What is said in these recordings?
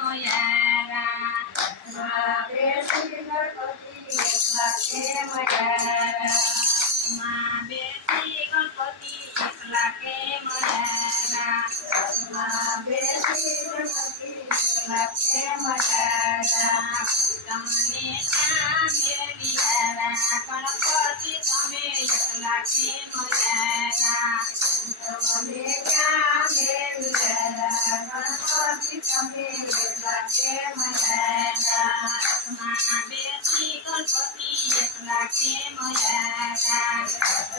મયારા માં બેસી ગણપતિ એકલા કે મયારા માં બેસી ગણપતિ એકલા કે મયારા માં બેસી ગણપતિ એકલા કે મયારા તમને ક્યાં મેળવ્યા ગણપતિ તમે એકલા કે મયારા તમે ક્યાં મેળવ્યા ગણપતિ તમે એકલા કે મયારા માં બેસી ગણપતિ એકલા કે મયારા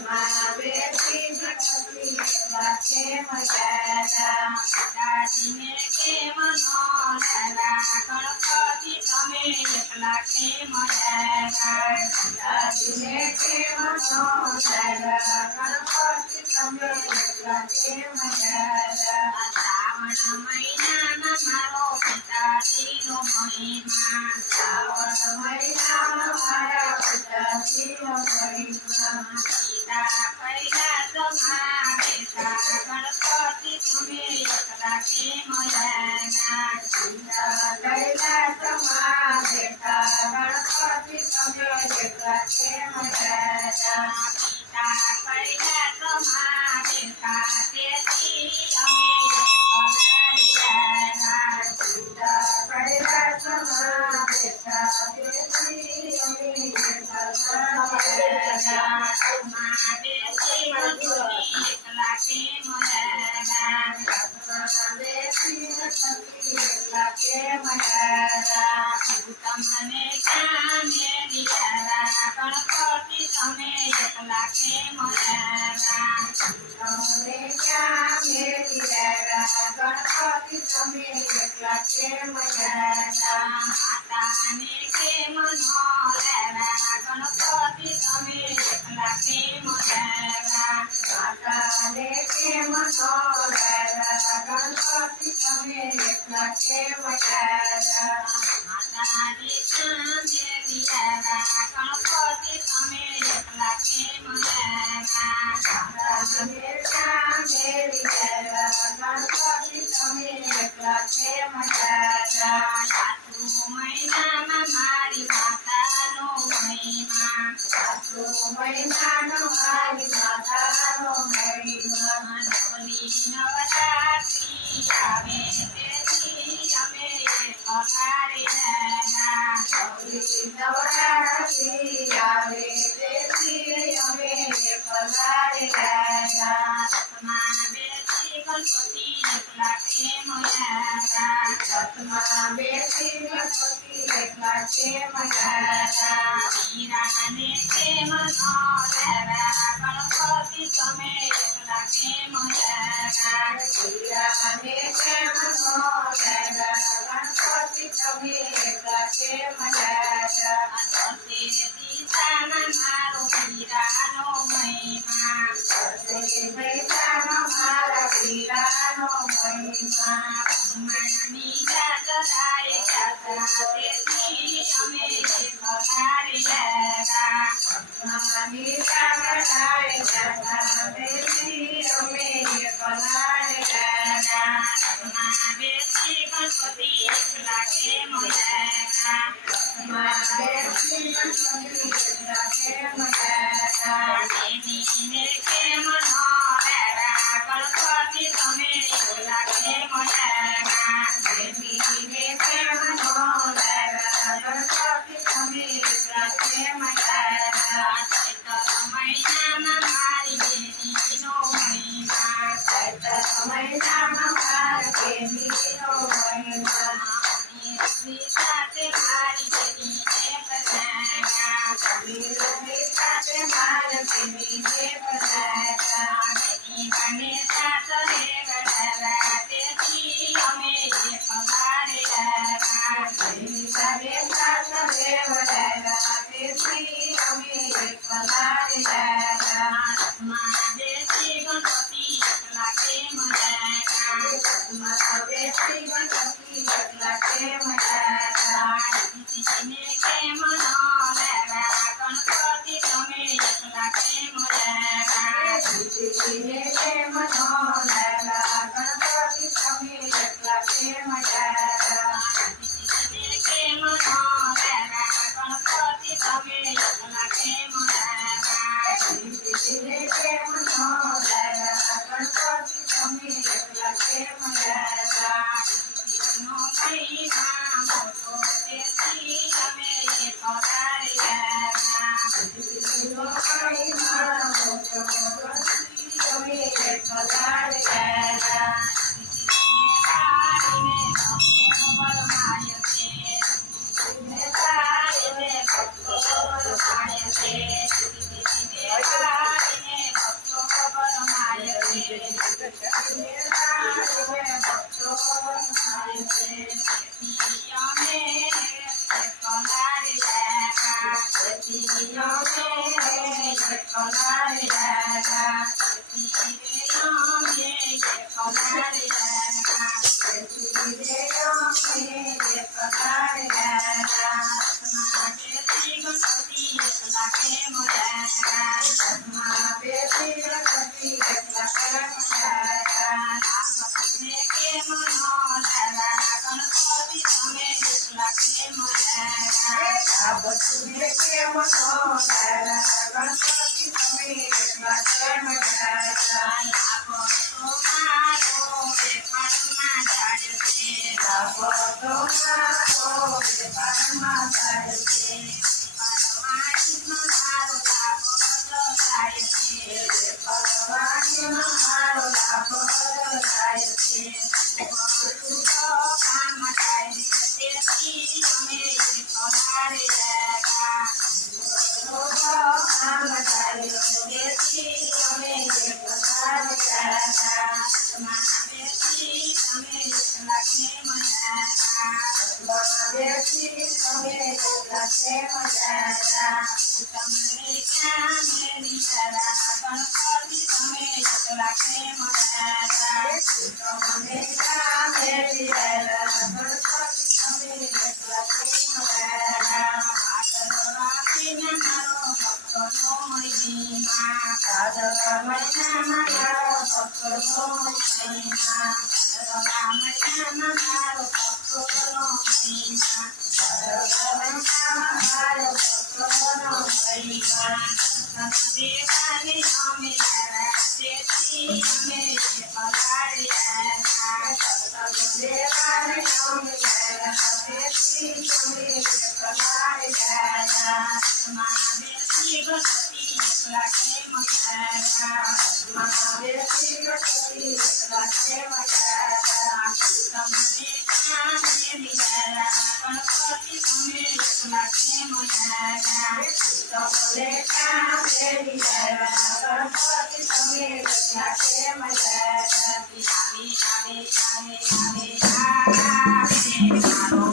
માં બેસી ગણપતિ એકલા કે મયારા દાદીને કે મનોહરા ગણપતિ તમે એકલા કે મયારા દાદીને કે મનોહરા ગણપતિ તમે એકલા કે મયારા શ્રાવણ મહિનામાં મારો પિતાજીનો મહિમા શ્રાવણ મહિનામાં મારા પિતાજીનો મહિમા પિતા કૈલાસમાં બેઠા ગણપતિ તમે એકલા કે મયારા પિતા કૈલાસમાં બેઠા ગણપતિ તમે એકલા કે મયારા પિતા કૈલાસમાં બેઠા તેથી અમે તમને ક્યાં મેળવ્યા ગણપતિ તમે એકલા કે મયારા તમને ક્યાં મેળવ્યા ગણપતિ તમે એકલા કે મયારા માતાને કે મનોહરા ગણપતિ તમે એકલા કે મયારા માતાને કે મનોહરા ગણપતિ તમે એકલા કે મયારા માતાજી ક્યાં મેળવ્યા ગણપતિ તમે એકલા કે મયારા માતાને ક્યાં મેળવ્યા ગણપતિ તમે એકલા કે મયારા સાસુ મહિનામાં મારી માતાનો મહિમા સાસુ મહિનાનો મારી માતાનો મહિમા નવલી નવરાત્રિ આવે તેથી અમે પધારેલા નવલી નવરાત્રિ આવે તેથી અમે પધારેલા રથમાં બેસી ગણપતિ એકલા કે મયારા રથમાં બેસી ગણપતિ એકલા કે મયારા હીરાને કે મનોહરા ગણપતિ તમે એકલા કે મયારા હીરાને કે મનોહરા ગણપતિ તમે એકલા કે મયારા દસે દિશામાં મારો હીરાનો મહિમા દસે દિશામાં મારા હીરાનો મહિમા માની જાગરાય જાગરા તેથી અમે પધારેલા માની જાગરાય જાગરા તેથી અમે પધારેલા માં બેસી ગણપતિ એકલા કે મયારા માં બેસી ગણપતિ એકલા કે મયારા દેવીને કે મનોહરા ગણપતિ તમે એકલા કે મયારા દેવીને કે મનોહરા ગણપતિ તમે એકલા કે મયારા ચૈત્ર મહિનામાં મારી બેટીનો મહિમા ચૈત્ર મહિનામાં મારી બેટીનો મહિમા સાથે મારી બેટીને પધાર્યા સાથે મારી બેટીને પધાર્યા બેટી બને સાથે ગળારા તેથી અમે પધારેલા બેટી બને સાથે ગળારા તેથી અમે પધારેલા માં બેસી ગણપતિ એકલા કે મયારા માં બેસી ગણપતિ એકલા કે મયારા દીદીને કે મનોહરા ગણપતિ તમે એકલા કે મયારા દીદીને કે મનોહરા ગણપતિ તમે એકલા કે મયારા ગણપતિ તમે